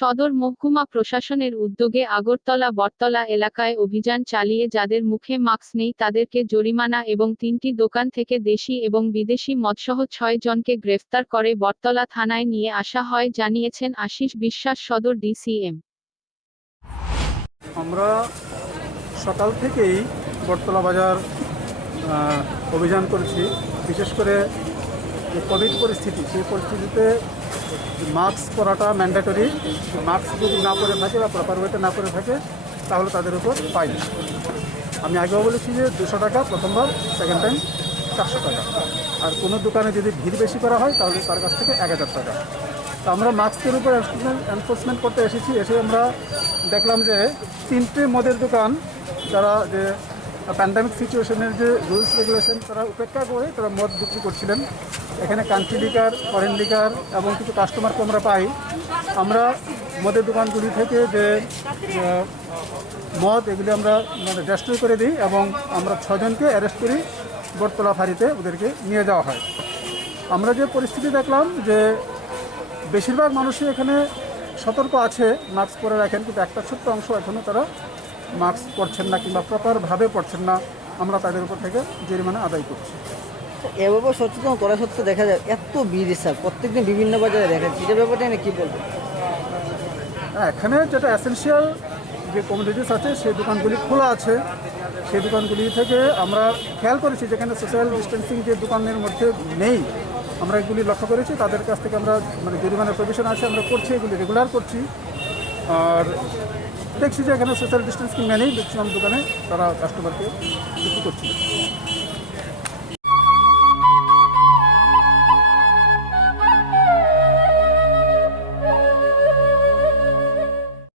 সদর মহকুমা প্রশাসনের উদ্যোগে আগরতলা বটতলা এলাকায় অভিযান চালিয়ে যাদের মুখে মাস্ক নেই তাদেরকে জরিমানা এবং 3টি দোকান থেকে দেশি এবং বিদেশি মদসহ 6 জনকে গ্রেফতার করে বটতলা থানায় নিয়ে আসা হয় জানিয়েছেন আশিস বিশ্বাস সদর ডিসিএম। আমরা সকাল থেকেই বটতলা বাজার অভিযান করেছি। বিশেষ করে যে কোভিড পরিস্থিতি, সেই পরিস্থিতিতে মাস্ক পরাটা ম্যান্ডেটরি। মাস্ক যদি না পরে থাকে বা প্রপার ওয়েতে না পরে থাকে তাহলে তাদের উপর ফাইন। আমি আগেও বলেছি যে 200 টাকা প্রথমবার, সেকেন্ড টাইম 400 টাকা। আর কোনো দোকানে যদি ভিড় বেশি করা হয় তাহলে তার কাছ থেকে 1000 টাকা। তো আমরা মাস্কের উপর এনফোর্সমেন্ট করতে এসে আমরা দেখলাম যে 3টে মদের দোকান, যারা যে প্যান্ডামিক সিচুয়েশনের যে রুলস রেগুলেশন তারা উপেক্ষা করে তারা মদ বিক্রি করছিলেন। এখানে কান্ট্রি লিকার, ফরেন লিকার এবং কিছু কাস্টমারকে আমরা পাই। আমরা মদের দোকানগুলি থেকে যে মদ এগুলি আমরা ডেস্ট্রয় করে দিই এবং আমরা 6 জনকে অ্যারেস্ট করি। বটতলা ফাঁড়িতে ওদেরকে নিয়ে যাওয়া হয়। আমরা যে পরিস্থিতি দেখলাম যে বেশিরভাগ মানুষই এখানে সতর্ক আছে, মাস্ক পরে রাখেন, কিন্তু একটা ছোট্ট অংশ এখনও তারা মাস্ক পরছেন না কিংবা প্রপারভাবে পরছেন না। আমরা তাদের উপর থেকে জরিমানা আদায় করছি। এভাবে সচেতন করা সত্ত্বেও দেখা যায় এত ভিড় স্যার প্রত্যেকদিন বিভিন্ন বাজারে দেখা যাচ্ছে, এটা ব্যাপারটা নিয়ে কী বলবেন? এখানে যেটা এসেনশিয়াল যে কমোডিটিস আছে সেই দোকানগুলি খোলা আছে। সেই দোকানগুলি থেকে আমরা খেয়াল করেছি যেখানে সোশ্যাল ডিস্টেন্সিং যে দোকানের মধ্যে নেই, আমরা এগুলি লক্ষ্য করেছি। তাদের কাছ থেকে আমরা জরিমানার প্রভিশন আছে, আমরা করছি, এগুলি রেগুলার করছি। আর দেখছি যে এখানে সোশ্যাল ডিস্টেন্সিং মেনেই ম্যাক্সিমাম দোকানে তারা কাস্টমারকে বিক্রি করছিল।